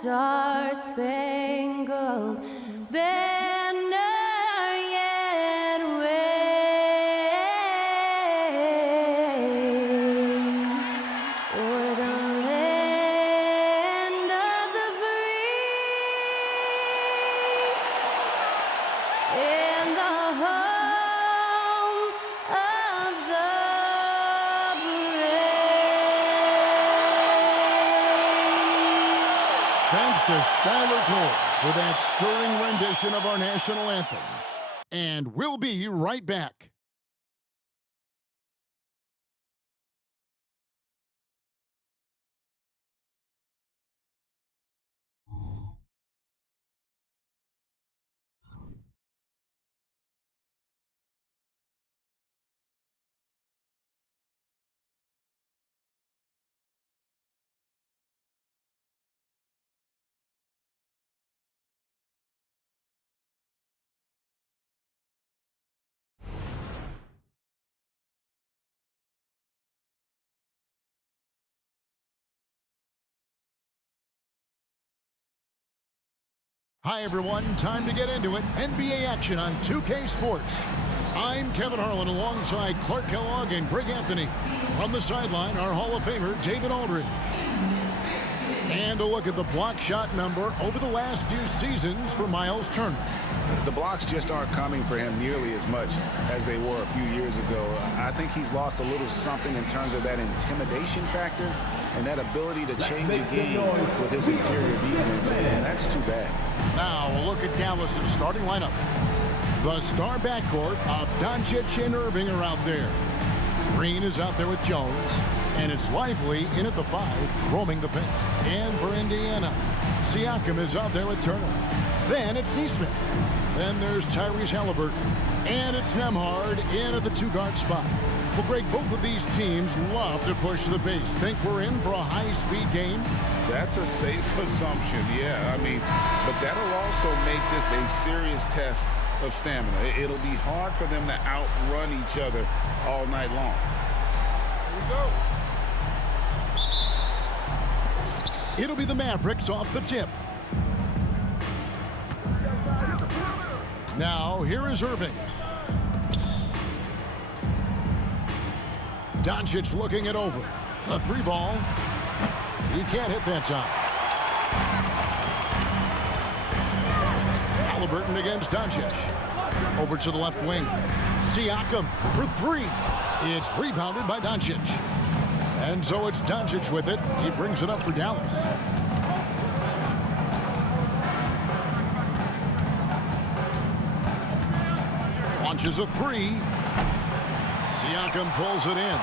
star-spangled banner yet wave o'er the land of the free and the home of the brave. Thanks to Skylar Cole for that stirring rendition of our national anthem. And we'll be right back. Hi, everyone. Time to get into it. NBA action on 2K Sports. I'm Kevin Harlan alongside Clark Kellogg and Greg Anthony. From the sideline, our Hall of Famer, David Aldridge. And a look at the block shot number over the last few seasons for Miles Turner. The blocks just aren't coming for him nearly as much as they were a few years ago. I think he's lost a little something in terms of that intimidation factor and that ability to change a game with his interior defense, and that's too bad. Now, a look at Dallas' starting lineup. The star backcourt of Doncic and Irving are out there. Green is out there with Jones, and it's Lively in at the 5, roaming the paint. And for Indiana, Siakam is out there with Turner. Then it's Nesmith. Then there's Tyrese Halliburton. And it's Nembhard in at the 2-guard spot. Well, Greg, both of these teams love to push the pace. Think we're in for a high-speed game? That's a safe assumption, yeah. I mean, but that'll also make this a serious test of stamina. It'll be hard for them to outrun each other all night long. Here we go. It'll be the Mavericks off the tip. Now, here is Irving. Doncic looking it over. A 3-ball. He can't hit that time. Halliburton against Doncic. Over to the left wing. Siakam for 3. It's rebounded by Doncic. And so it's Doncic with it. He brings it up for Dallas. Launches a 3. Siakam pulls it in.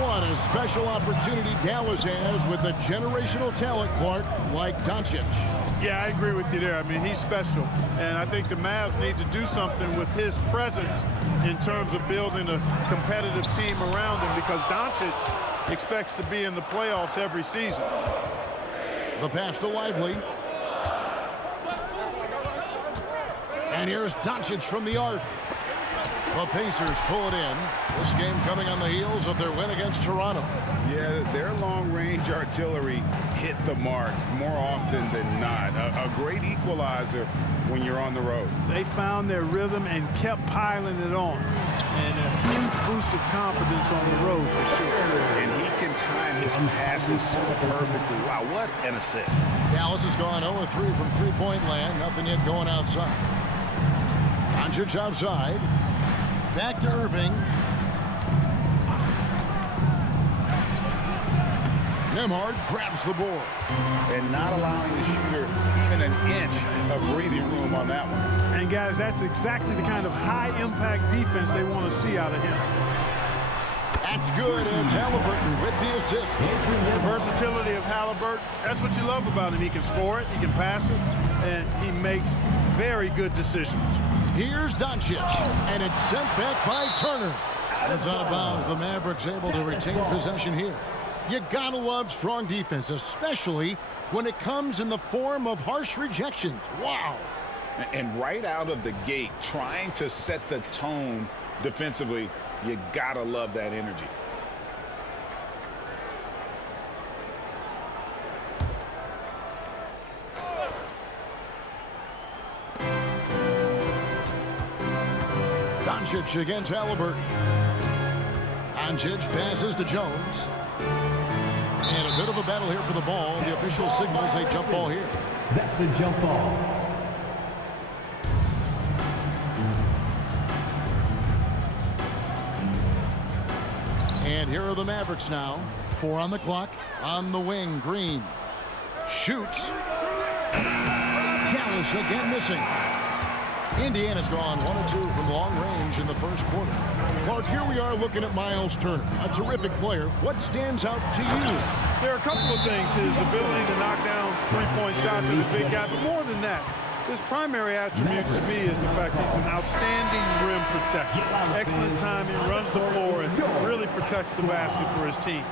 What a special opportunity Dallas has with a generational talent, Clark, like Doncic. Yeah, I agree with you there. I mean, he's special. And I think the Mavs need to do something with his presence in terms of building a competitive team around him, because Doncic expects to be in the playoffs every season. The pass to Lively. And here's Doncic from the arc. The Pacers pull it in. This game coming on the heels of their win against Toronto. Yeah, their long-range artillery hit the mark more often than not. A great equalizer when you're on the road. They found their rhythm and kept piling it on. And a huge boost of confidence on the road for sure. And he can time his passes so perfectly. Wow, what an assist. Dallas has gone 0-3 from three-point land. Nothing yet going outside. Doncic outside. Back to Irving. Nembhard grabs the board. And not allowing the shooter even an inch of breathing room on that one. And, guys, that's exactly the kind of high-impact defense they want to see out of him. That's good. And it's Halliburton with the assist. The versatility of Halliburton, that's what you love about him. He can score it, he can pass it, and he makes very good decisions. Here's Doncic, and it's sent back by Turner. It's out of bounds. The Mavericks able to retain possession here. You gotta love strong defense, especially when it comes in the form of harsh rejections. Wow. And right out of the gate, trying to set the tone defensively, you gotta love that energy. Doncic against Halliburton. Doncic passes to Jones. And a bit of a battle here for the ball. The official signals a jump ball here. That's a jump ball. And here are the Mavericks now. 4 on the clock. On the wing, Green shoots. Dallas again missing. Indiana's gone 1 of 2 from long range in the first quarter. Clark, here we are looking at Miles Turner, a terrific player. What stands out to you? There are a couple of things. His ability to knock down three-point shots as a big guy, but more than that, his primary attribute to me is the fact he's an outstanding rim protector. Excellent timing, runs the floor, and really protects the basket for his team.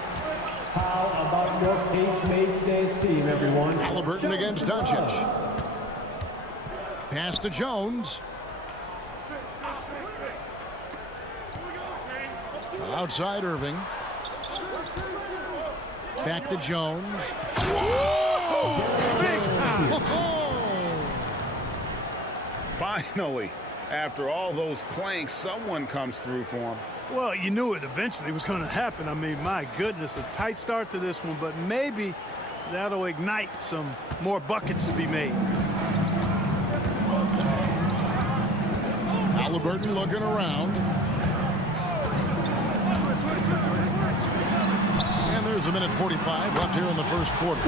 How about your Pace-Made Stance team, everyone? Halliburton against Doncic. Pass to Jones. Outside Irving. Back to Jones. Big time. Finally, after all those clanks, someone comes through for him. Well, you knew it eventually was going to happen. I mean, my goodness, a tight start to this one, but maybe that'll ignite some more buckets to be made. Halliburton looking around. And there's a minute 45 left here in the first quarter.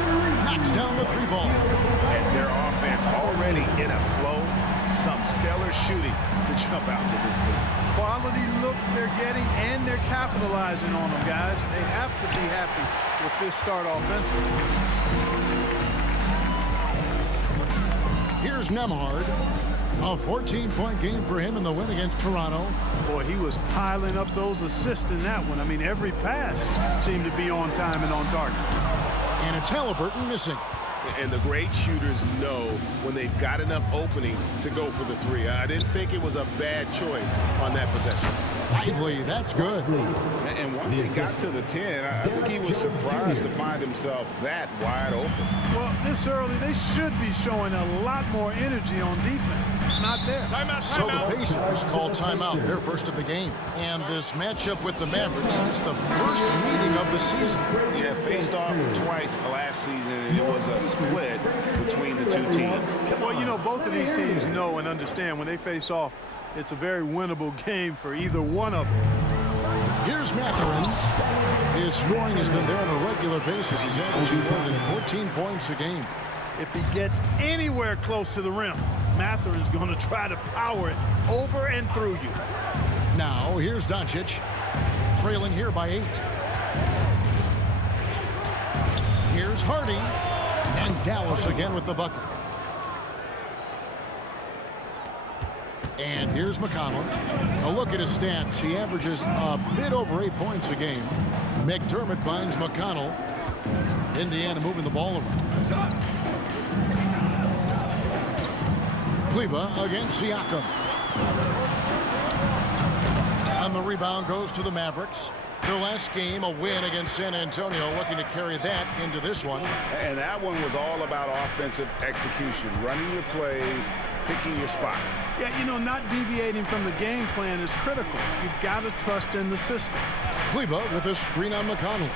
Knocks down the 3-ball. And their offense already in a flow. Some stellar shooting to jump out to this lead. Quality looks they're getting, and they're capitalizing on them, guys. They have to be happy with this start offensively. Here's Nembhard. A 14-point game for him in the win against Toronto. Boy, he was piling up those assists in that one. I mean, every pass seemed to be on time and on target. And it's Halliburton missing. And the great shooters know when they've got enough opening to go for the 3. I didn't think it was a bad choice on that possession. Lively, that's good. And once he got to the 10, I think he was surprised to find himself that wide open. Well, this early, they should be showing a lot more energy on defense. It's not there. So the Pacers call timeout, their first of the game. And this matchup with the Mavericks, it's the first meeting of the season. Yeah, faced off twice last season, and it was a split between the two teams. Well, you know, both of these teams know and understand when they face off, it's a very winnable game for either one of them. Here's Mathurin. His scoring has been there on a regular basis. He's averaging more than 14 points a game. If he gets anywhere close to the rim, Mathurin's going to try to power it over and through you. Now, here's Doncic, trailing here by 8. Here's Hardy, and Dallas again with the bucket. And here's McConnell. A look at his stats. He averages a bit over 8 points a game. McDermott finds McConnell. Indiana moving the ball around. Kleba against Siakam. And the rebound goes to the Mavericks. Their last game, a win against San Antonio, looking to carry that into this one. And that one was all about offensive execution, running your plays, picking your spots. Yeah, you know, not deviating from the game plan is critical. You've got to trust in the system. Kleba with a screen on McConnell.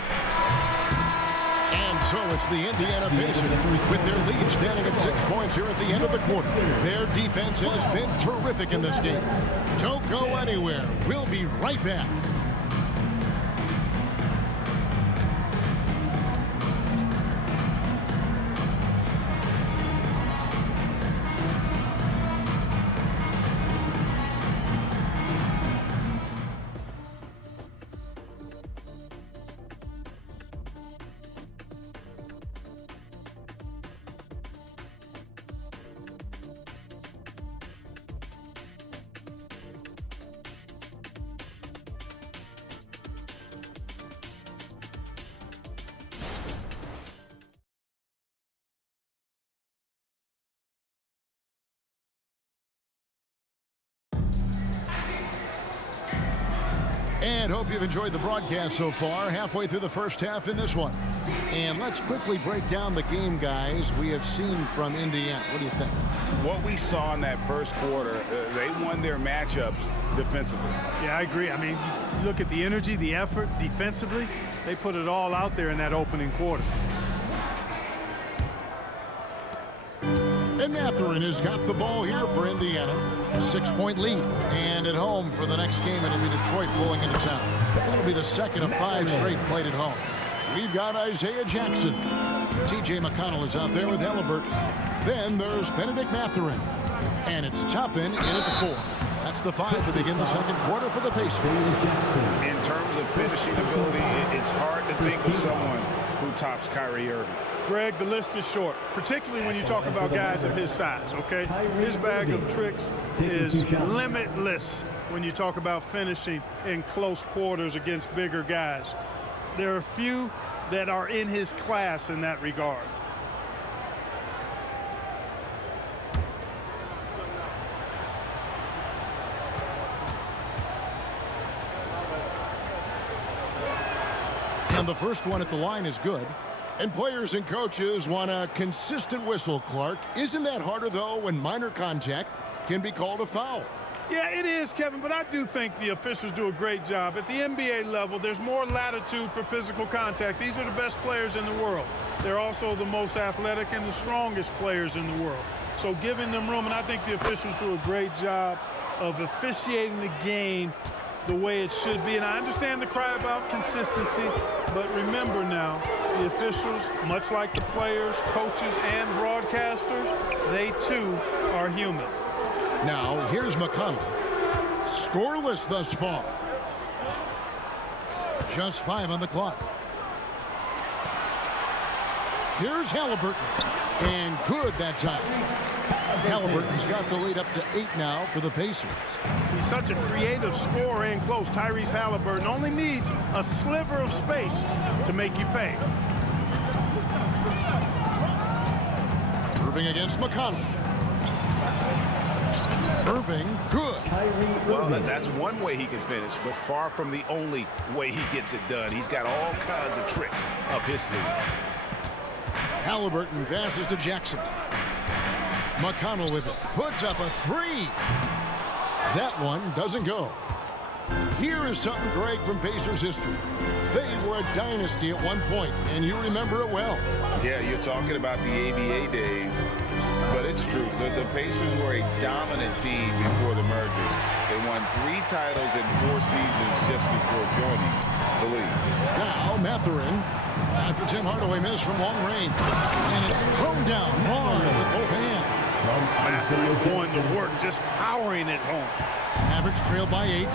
And so it's the Indiana Pacers with their lead standing at 6 points here at the end of the quarter. Their defense has been terrific in this game. Don't go anywhere. We'll be right back. And hope you've enjoyed the broadcast so far. Halfway through the first half in this one. And let's quickly break down the game, guys, we have seen from Indiana. What do you think? What we saw in that first quarter, they won their matchups defensively. Yeah, I agree. I mean, you look at the energy, the effort defensively, they put it all out there in that opening quarter. And Matherin has got the ball here for Indiana. A 6-point lead. And at home for the next game, it'll be Detroit pulling into town. That'll be the second of 5 straight played at home. We've got Isaiah Jackson. T.J. McConnell is out there with Halliburton. Then there's Benedict Matherin. And it's Toppin in at the 4. That's the 5 to begin the second quarter for the Pacers. In terms of finishing ability, it's hard to think of someone who tops Kyrie Irving. Greg, the list is short, particularly when you talk about guys of his size, okay? His bag of tricks is limitless when you talk about finishing in close quarters against bigger guys. There are few that are in his class in that regard. And the first one at the line is good. And players and coaches want a consistent whistle, Clark. Isn't that harder, though, when minor contact can be called a foul? Yeah, it is, Kevin, but I do think the officials do a great job. At the NBA level, there's more latitude for physical contact. These are the best players in the world. They're also the most athletic and the strongest players in the world. So giving them room, and I think the officials do a great job of officiating the game the way it should be. And I understand the cry about consistency, but remember now, the officials, much like the players, coaches, and broadcasters, they too are human. Now, here's McConnell. Scoreless thus far. Just 5 on the clock. Here's Halliburton. And good that time. Halliburton's got the lead up to 8 now for the Pacers. He's such a creative scorer in close. Tyrese Halliburton only needs a sliver of space to make you pay. Irving against McConnell. Irving, good. Well, that's one way he can finish, but far from the only way he gets it done. He's got all kinds of tricks up his sleeve. Halliburton passes to Jackson. McConnell with it. Puts up a 3. That one doesn't go. Here is something, Greg, from Pacers history. They were a dynasty at one point, and you remember it well. Yeah, you're talking about the ABA days, but it's true. The Pacers were a dominant team before the merger. They won 3 titles in 4 seasons just before joining the league. Now Matherin, after Tim Hardaway missed from long range, and it's thrown down hard with both hands. Matherin going to work, just powering it home. Mavericks trail by 8.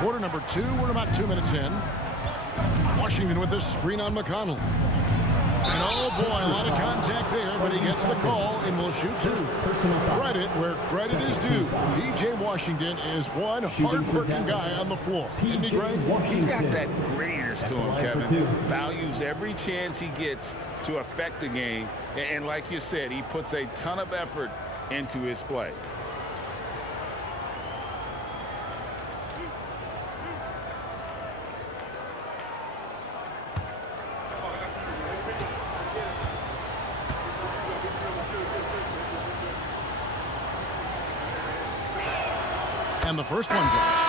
Quarter number 2, we're about 2 minutes in. Washington with a screen on McConnell. And oh boy, a lot of contact there, but he gets the call and will shoot 2. Credit where credit is due. P.J. Washington is one hard-working guy on the floor. Isn't he, Greg? He's got that grittiness to him, Kevin. Values every chance he gets to affect the game. And like you said, he puts a ton of effort into his play. And the first one drops.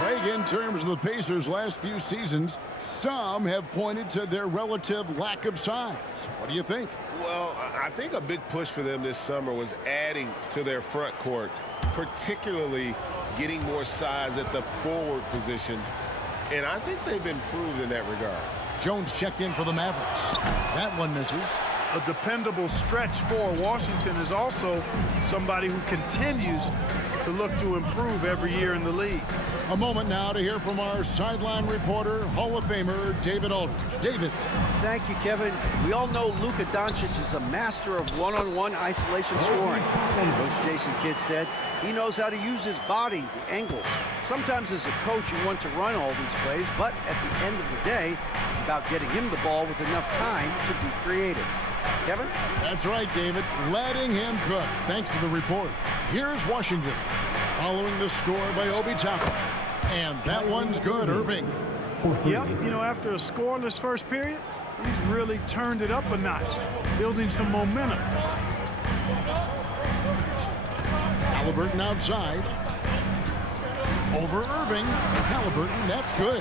Greg, in terms of the Pacers' last few seasons, some have pointed to their relative lack of size. What do you think? Well, I think a big push for them this summer was adding to their front court, particularly getting more size at the forward positions. And I think they've improved in that regard. Jones checked in for the Mavericks. That one misses. A dependable stretch for Washington is also somebody who continues to look to improve every year in the league. A moment now to hear from our sideline reporter, Hall of Famer David Aldridge. David. Thank you, Kevin. We all know Luka Doncic is a master of one-on-one isolation scoring. Coach Jason Kidd said he knows how to use his body, the angles. Sometimes as a coach you want to run all these plays, but at the end of the day, it's about getting him the ball with enough time to be creative. Kevin? That's right, David. Letting him cook. Thanks to the report. Here's Washington. Following the score by Obi Toppin. And that one's good, Irving. Yep, you know, after a scoreless first period, he's really turned it up a notch, building some momentum. Halliburton outside. Over Irving. Halliburton, that's good.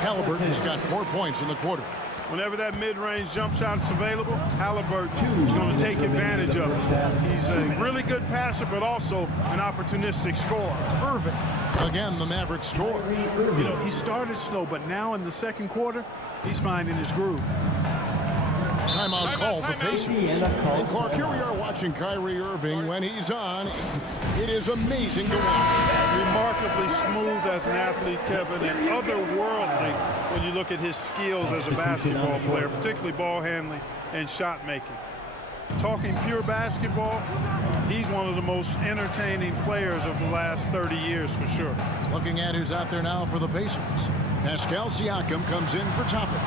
Halliburton's got 4 points in the quarter. Whenever that mid-range jump shot is available, Halliburton is going to take advantage of it. He's a really good passer, but also an opportunistic scorer. Irving. Again, the Mavericks score. You know, he started slow, but now in the second quarter, he's finding his groove. Timeout called the Pacers. And Clark, here we are watching Kyrie Irving. When he's on, it is amazing to watch. Remarkably smooth as an athlete, Kevin, and otherworldly when you look at his skills as a basketball player, particularly ball handling and shot making. Talking pure basketball, he's one of the most entertaining players of the last 30 years for sure. Looking at who's out there now for the Pacers. Pascal Siakam comes in for Toppin.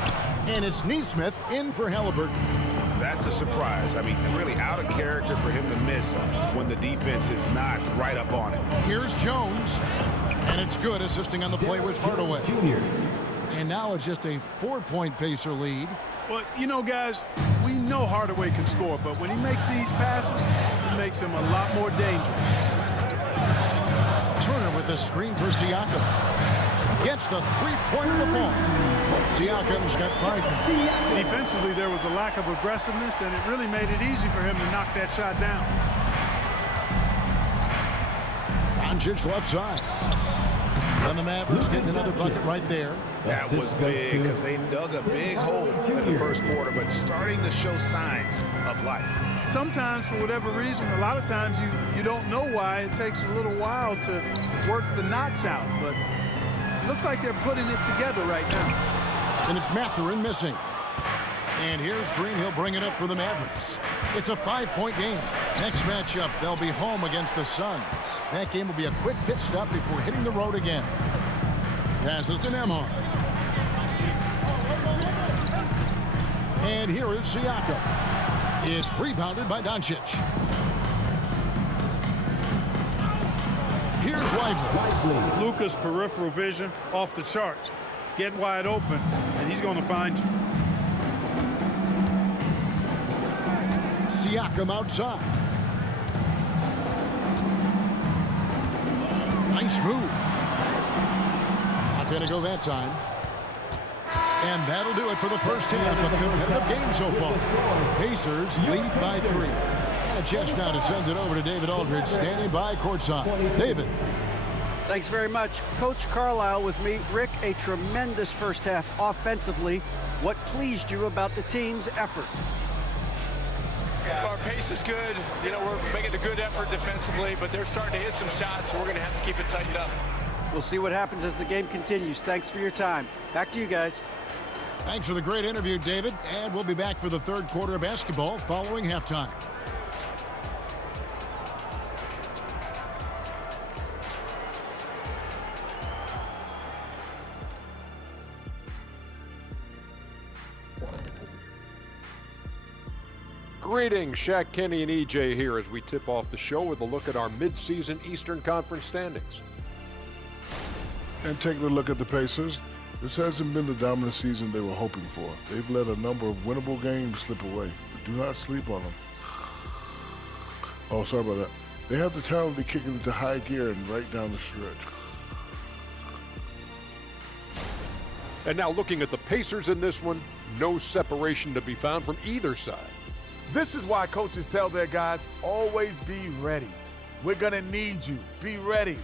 And it's Neesmith in for Halliburton. That's a surprise. I mean, really out of character for him to miss when the defense is not right up on him. Here's Jones. And it's good, assisting on the play with Hardaway. And now it's just a 4-point Pacer lead. Well, you know, guys, we know Hardaway can score, but when he makes these passes, it makes him a lot more dangerous. Turner with the screen for Siakam. Gets the three-pointer to fall. Siakam's got 5. Defensively, there was a lack of aggressiveness, and it really made it easy for him to knock that shot down. Doncic left side. And the Mavericks getting another bucket right there. That was big because they dug a big hole in the first quarter, but starting to show signs of life. Sometimes, for whatever reason, a lot of times you don't know why. It takes a little while to work the knots out, but it looks like they're putting it together right now. And it's Mathurin missing. And here's Green. He'll bring it up for the Mavericks. It's a 5-point game. Next matchup, they'll be home against the Suns. That game will be a quick pit stop before hitting the road again. Passes to Nembhard. And here is Siakam. It's rebounded by Doncic. Here's Lively. Luka's peripheral vision off the charts. Get wide open, and he's going to find you. Siakam outside. Nice move. Not going to go that time. And that'll do it for the first half. A competitive game so far. Pacers lead by 3. And a chance now to send it over to David Aldridge, standing by courtside. David. Thanks very much. Coach Carlisle with me. Rick, a tremendous first half offensively. What pleased you about the team's effort? Our pace is good. You know, we're making a good effort defensively, but they're starting to hit some shots, so we're going to have to keep it tightened up. We'll see what happens as the game continues. Thanks for your time. Back to you guys. Thanks for the great interview, David. And we'll be back for the third quarter of basketball following halftime. Greetings, Shaq Kenny and EJ here as we tip off the show with a look at our mid-season Eastern Conference standings. And taking a look at the Pacers, this hasn't been the dominant season they were hoping for. They've let a number of winnable games slip away, but do not sleep on them. Oh, sorry about that. They have the talent to kick it into high gear and right down the stretch. And now looking at the Pacers in this one, no separation to be found from either side. This is why coaches tell their guys, always be ready. We're going to need you. Be ready.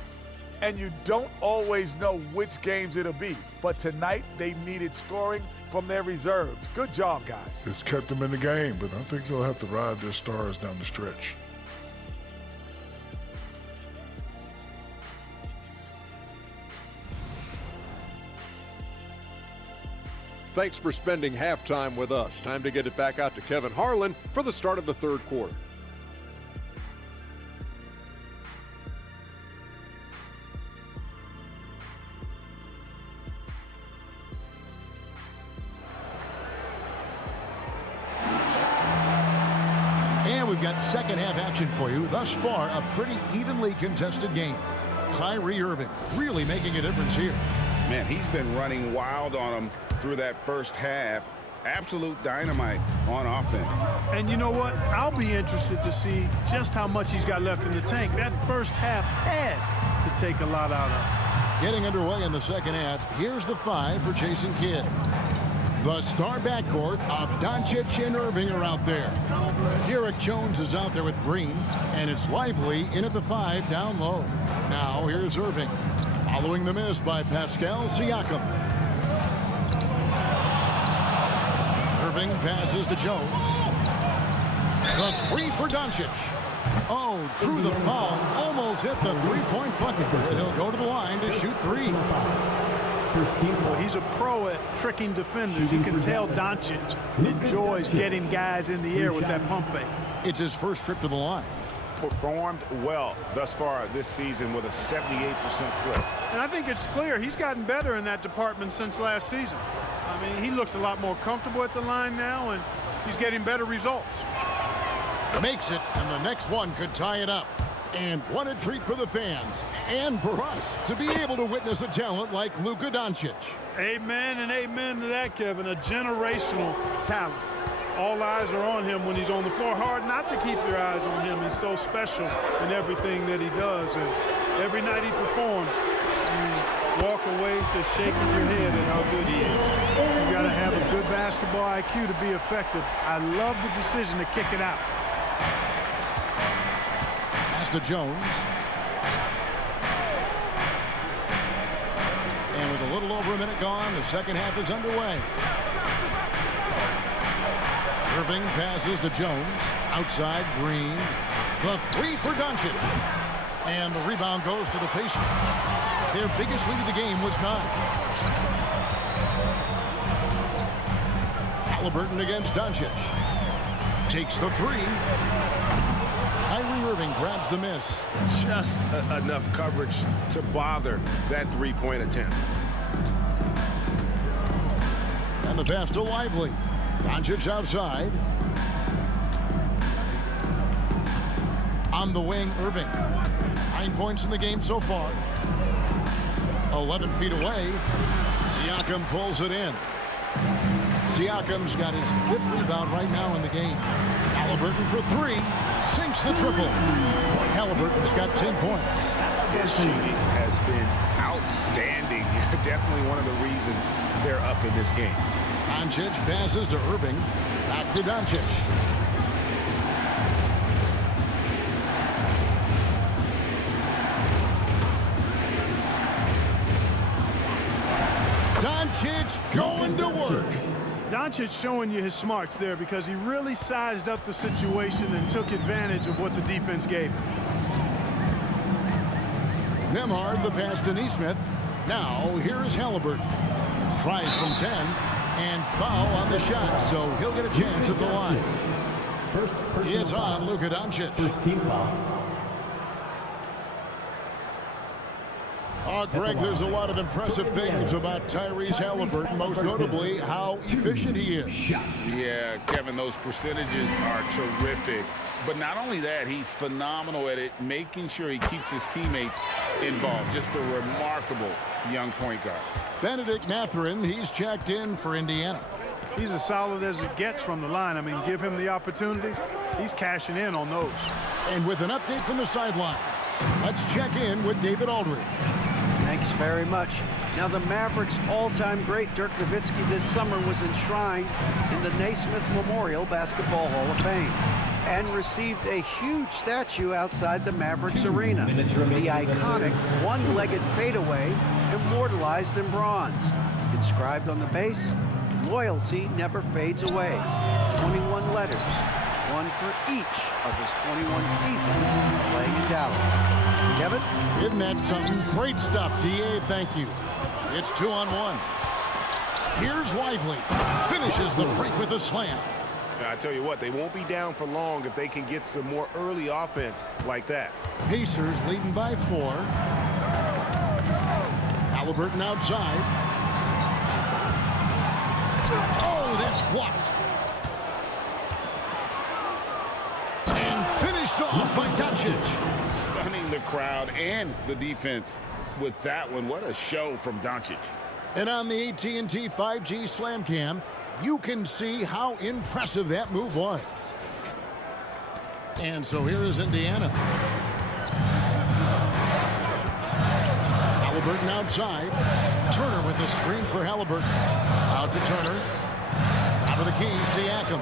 And you don't always know which games it'll be. But tonight, they needed scoring from their reserves. Good job, guys. It's kept them in the game, but I think they'll have to ride their stars down the stretch. Thanks for spending halftime with us. Time to get it back out to Kevin Harlan for the start of the third quarter. And And we've got second half action for you. Thus far, a pretty evenly contested game. Kyrie Irving really making a difference here. Man, he's been running wild on him through that first half. Absolute dynamite on offense. And you know what? I'll be interested to see just how much he's got left in the tank. That first half had to take a lot out of. Getting underway in the second half, here's the 5 for Jason Kidd. The star backcourt of Doncic and Irving are out there. Derek Jones is out there with Green, and it's Lively in at the 5 down low. Now here's Irving, following the miss by Pascal Siakam. Irving passes to Jones. The 3 for Doncic. Oh, drew the foul, almost hit the three-point bucket, but he'll go to the line to shoot 3. Well, he's a pro at tricking defenders. You can tell Doncic enjoys getting guys in the air with that pump fake. It's his first trip to the line. Performed well thus far this season with a 78% clip. And I think it's clear he's gotten better in that department since last season. I mean, he looks a lot more comfortable at the line now, and he's getting better results. Makes it, and the next one could tie it up. And what a treat for the fans and for us to be able to witness a talent like Luka Doncic. Amen and amen to that, Kevin. A generational talent. All eyes are on him when he's on the floor. Hard not to keep your eyes on him. He's so special in everything that he does. And every night he performs, you walk away just shaking your head at how good he is. You got to have a good basketball IQ to be effective. I love the decision to kick it out. Pass to Jones. And with a little over a minute gone, the second half is underway. Irving passes to Jones. Outside, Green. The 3 for Doncic. And the rebound goes to the Pacers. Their biggest lead of the game was 9. Halliburton against Doncic. Takes the 3. Kyrie Irving grabs the miss. Just enough coverage to bother that three-point attempt. And the pass to Lively. Doncic outside. On the wing, Irving. 9 points in the game so far. 11 feet away. Siakam pulls it in. Siakam's got his 5th rebound right now in the game. Halliburton for 3. Sinks the triple. Halliburton's got 10 points. His shooting has been outstanding. Definitely one of the reasons they're up in this game. Doncic passes to Irving. Back to Doncic. Doncic going to work. Doncic showing you his smarts there because he really sized up the situation and took advantage of what the defense gave him. Nembhard the pass to Nesmith. Now here is Halliburton. Tries from 10 and foul on the shot, so he'll get a chance at the line. It's on Luka Doncic. First team foul. Oh, Greg, there's a lot of impressive things about Tyrese Halliburton, most notably how efficient he is. Yeah, Kevin, those percentages are terrific. But not only that, he's phenomenal at it, making sure he keeps his teammates involved. Just a remarkable young point guard. Benedict Mathurin, he's checked in for Indiana. He's as solid as it gets from the line. I mean, give him the opportunity. He's cashing in on those. And with an update from the sidelines, let's check in with David Aldridge. Thanks very much. Now, the Mavericks' all-time great Dirk Nowitzki this summer was enshrined in the Naismith Memorial Basketball Hall of Fame and received a huge statue outside the Mavericks arena. The iconic one-legged fadeaway immortalized in bronze. Inscribed on the base, loyalty never fades away. 21 letters, one for each of his 21 seasons playing in Dallas. Kevin? Isn't that something? Great stuff, D.A. Thank you. It's 2-on-1. Here's Lively. Finishes the break with a slam. I tell you what, they won't be down for long if they can get some more early offense like that. Pacers leading by 4. Halliburton outside. Oh, that's blocked. off by Doncic. Stunning the crowd and the defense with that one. What a show from Doncic. And on the AT&T 5G Slam Cam, you can see how impressive that move was. And so here is Indiana. Halliburton outside. Turner with the screen for Halliburton. Out to Turner. Top of the key, Siakam.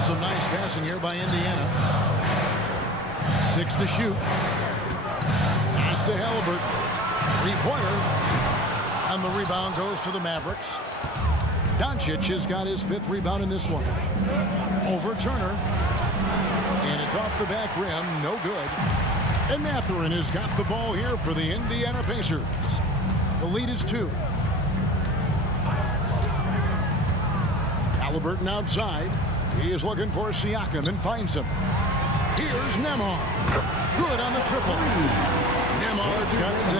Some nice passing here by Indiana. 6 to shoot. Pass to Halliburton. Three-pointer. And the rebound goes to the Mavericks. Doncic has got his 5th rebound in this one. Over Turner. And it's off the back rim. No good. And Mathurin has got the ball here for the Indiana Pacers. The lead is 2. Halliburton outside. He is looking for Siakam and finds him. Here's Nembhard. Good on the triple. Nembhard's got 6.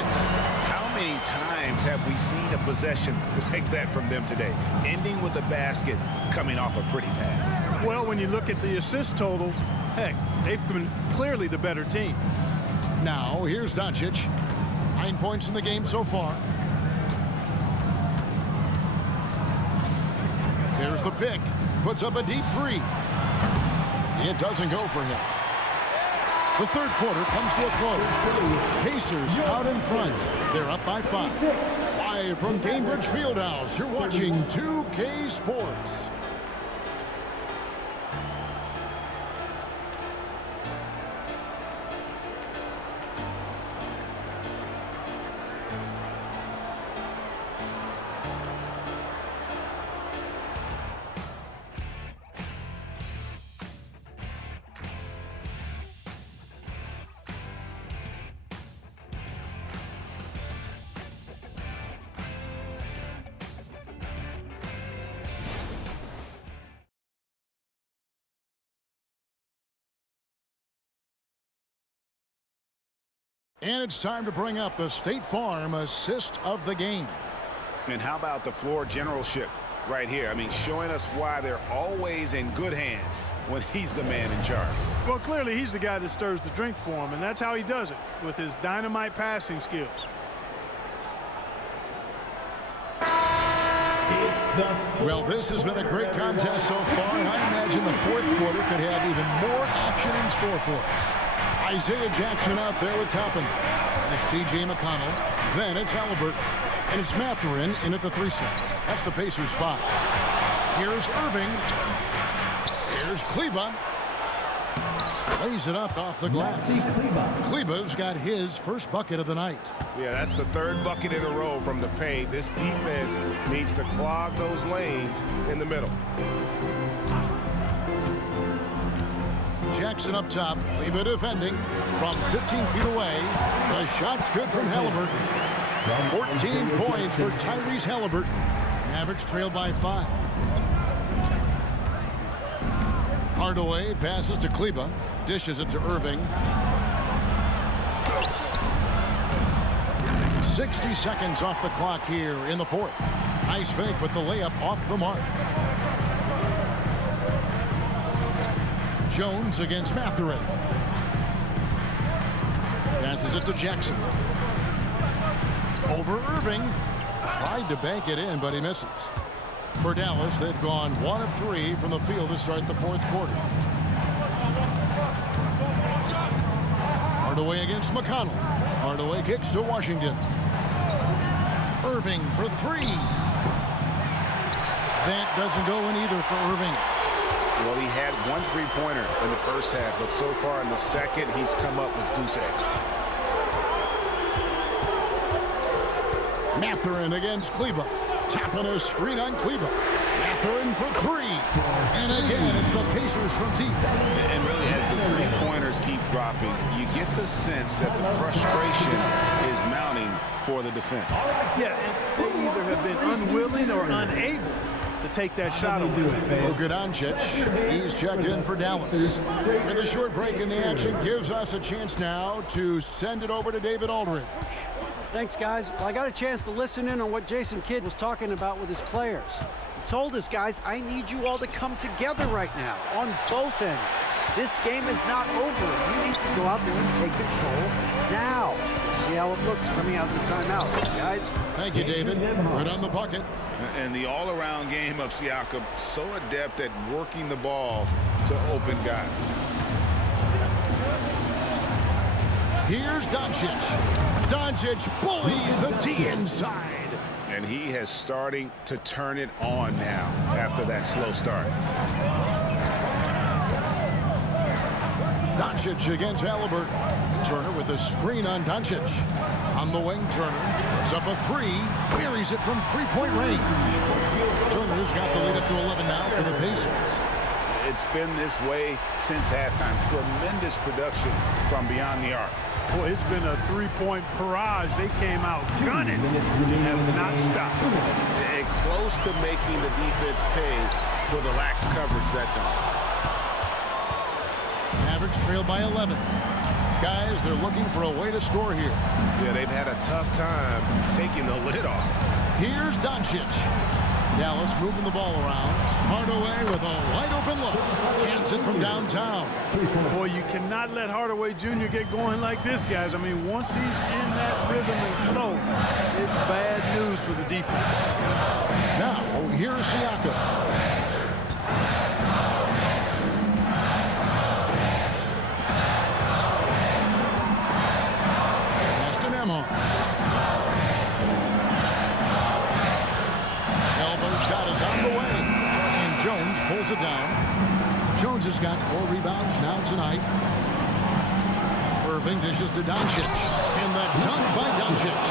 How many times have we seen a possession like that from them today? Ending with a basket, coming off a pretty pass. Well, when you look at the assist totals, heck, they've been clearly the better team. Now, here's Doncic. 9 points in the game so far. There's the pick. Puts up a deep 3. It doesn't go for him. The third quarter comes to a close. Pacers out in front. They're up by 5. Live from Cambridge Fieldhouse, you're watching 2K Sports. And it's time to bring up the State Farm assist of the game. And how about the floor generalship right here? I mean, showing us why they're always in good hands when he's the man in charge. Well, clearly he's the guy that stirs the drink for him, and that's how he does it, with his dynamite passing skills. Well, this has been a great contest so far, and I imagine the fourth quarter could have even more action in store for us. Isaiah Jackson out there with Toppin. And it's T.J. McConnell. Then it's Halliburton. And it's Mathurin in at the 3 slot. That's the Pacers 5. Here's Irving. Here's Kleba. Lays it up off the glass. Kleba's got his first bucket of the night. Yeah, that's the 3rd bucket in a row from the paint. This defense needs to clog those lanes in the middle. Jackson up top, Kleba defending from 15 feet away. The shot's good from Halliburton. 14 points for Tyrese Halliburton. Mavericks trail by 5. Hardaway passes to Kleba, dishes it to Irving. 60 seconds off the clock here in the 4th. Nice fake, but the layup off the mark. Jones against Mathurin. Passes it to Jackson. Over Irving. Tried to bank it in, but he misses. For Dallas, they've gone 1 of 3 from the field to start the 4th quarter. Hardaway against McConnell. Hardaway kicks to Washington. Irving for 3. That doesn't go in either for Irving. Well, he had 1 3-pointer in the first half, but so far in the second, he's come up with goose eggs. Mathurin against Kleba. Tapping a screen on Kleba. Mathurin for 3. And again, it's the Pacers from deep. And really, as the 3-pointers keep dropping, you get the sense that the frustration is mounting for the defense. Yeah, and they either have been unwilling or unable to take that shot away. Luka Doncic, he's checked in for Dallas. And the short break in the action gives us a chance now to send it over to David Aldridge. Thanks, guys. Well, I got a chance to listen in on what Jason Kidd was talking about with his players. He told his guys, I need you all to come together right now on both ends. This game is not over. You need to go out there and take control now. See how it looks coming out of the timeout, guys. Thank you, David. Right on the bucket. And the all-around game of Siakam, so adept at working the ball to open guys. Here's Doncic. Doncic bullies the D inside. And he has starting to turn it on now after that slow start. Doncic against Halliburton. Turner with a screen on Doncic. On the wing, Turner puts up a three. Buries it from three-point range. Turner's got the lead up to 11 now for the Pacers. It's been this way since halftime. Tremendous production from beyond the arc. Boy, it's been a three-point barrage. They came out gunning and have not stopped. And close to making the defense pay for the lax coverage that time. Mavericks trail by 11. Guys, they're looking for a way to score here. Yeah, they've had a tough time taking the lid off. Here's Doncic. Dallas moving the ball around. Hardaway with a wide-open look. Cans it from downtown. Boy, you cannot let Hardaway Jr. get going like this, guys. I mean, once he's in that rhythm and flow, it's bad news for the defense. Now, here's Siakam. Elbow shot is on the way. And Jones pulls it down. Jones has got 4 rebounds now tonight. Irving dishes to Doncic. And the dunk by Doncic.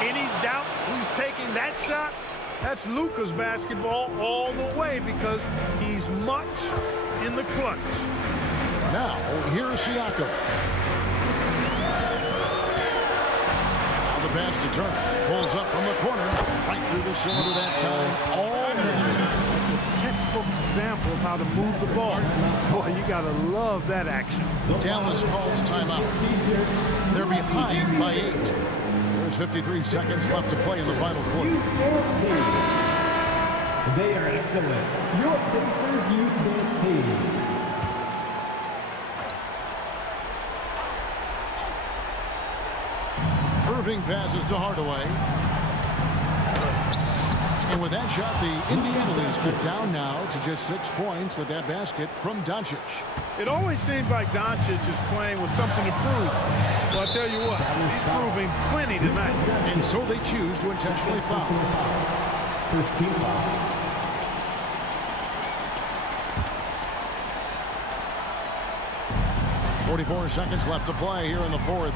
Any doubt who's taking that shot? That's Luka's basketball all the way because he's much in the clutch. Now, here's Siakam. The pass to Turner. Pulls up from the corner. Right through the cylinder that time. All net. It's a textbook example of how to move the ball. Boy, you got to love that action. Dallas calls timeout. They're behind by 8. There's 53 seconds left to play in the final quarter. Youth dance team. They are excellent. Your Pacers youth dance team. Irving passes to Hardaway. And with that shot, the Indiana lead is cut down now to just 6 points with that basket from Doncic. It always seems like Doncic is playing with something to prove. Well, I'll tell you what, he's proving plenty tonight. And so they choose to intentionally foul. First team foul. .44 seconds left to play here in the fourth.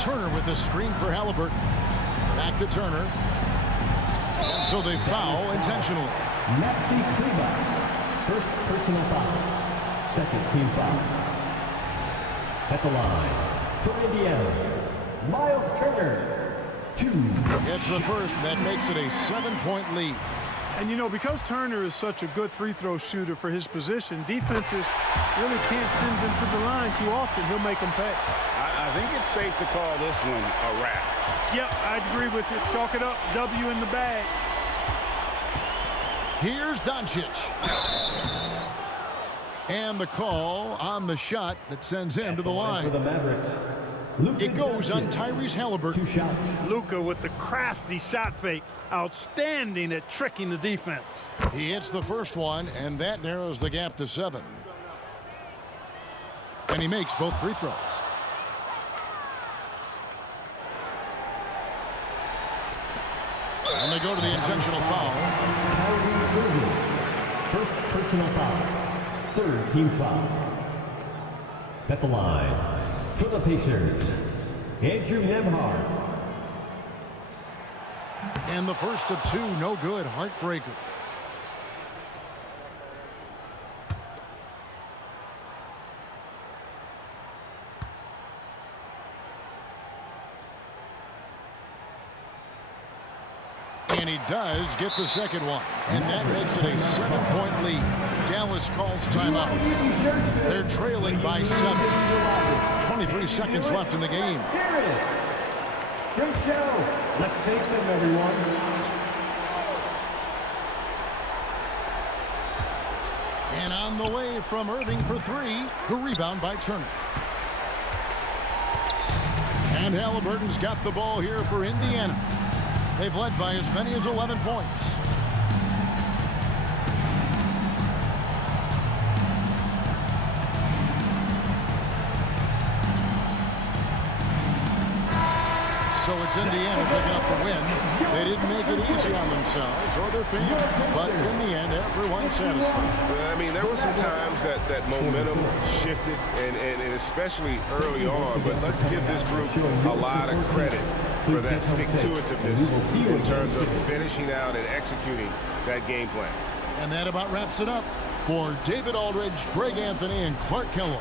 Turner with the screen for Halliburton. Back to Turner. And so they foul intentionally. Maxi Kleba. First personal foul. Second team foul. At the line for Indiana, Miles Turner. 2. It's the first. That makes it a 7-point lead. And, you know, because Turner is such a good free throw shooter for his position, defenses really can't send him to the line too often. He'll make them pay. I think it's safe to call this one a wrap. Yep, I'd agree with you. Chalk it up. W in the bag. Here's Doncic. And the call on the shot that sends him to the line. For the Mavericks. It goes on Tyrese Halliburton. 2 shots. Luka with the crafty shot fake. Outstanding at tricking the defense. He hits the first one, and that narrows the gap to 7. And he makes both free throws. And they go to the intentional foul. First personal foul. Third team foul. At the line for the Pacers, Andrew Nembhard. And the first of 2, no good. Heartbreaker. And he does get the second one. And that makes it a 7-point lead. Dallas calls timeout. They're trailing by 7. 23 seconds left in the game. Great show. Let's thank them, everyone. And on the way from Irving for three. The rebound by Turner. And Halliburton's got the ball here for Indiana. They've led by as many as 11 points. So it's Indiana picking up the win. They didn't make it easy on themselves or their fans, but in the end, everyone's satisfied. I mean, there were some times that momentum shifted, and especially early on, but let's give this group a lot of credit for that stick-to-itiveness in terms of finishing out and executing that game plan. And that about wraps it up. For David Aldridge, Greg Anthony, and Clark Kellogg,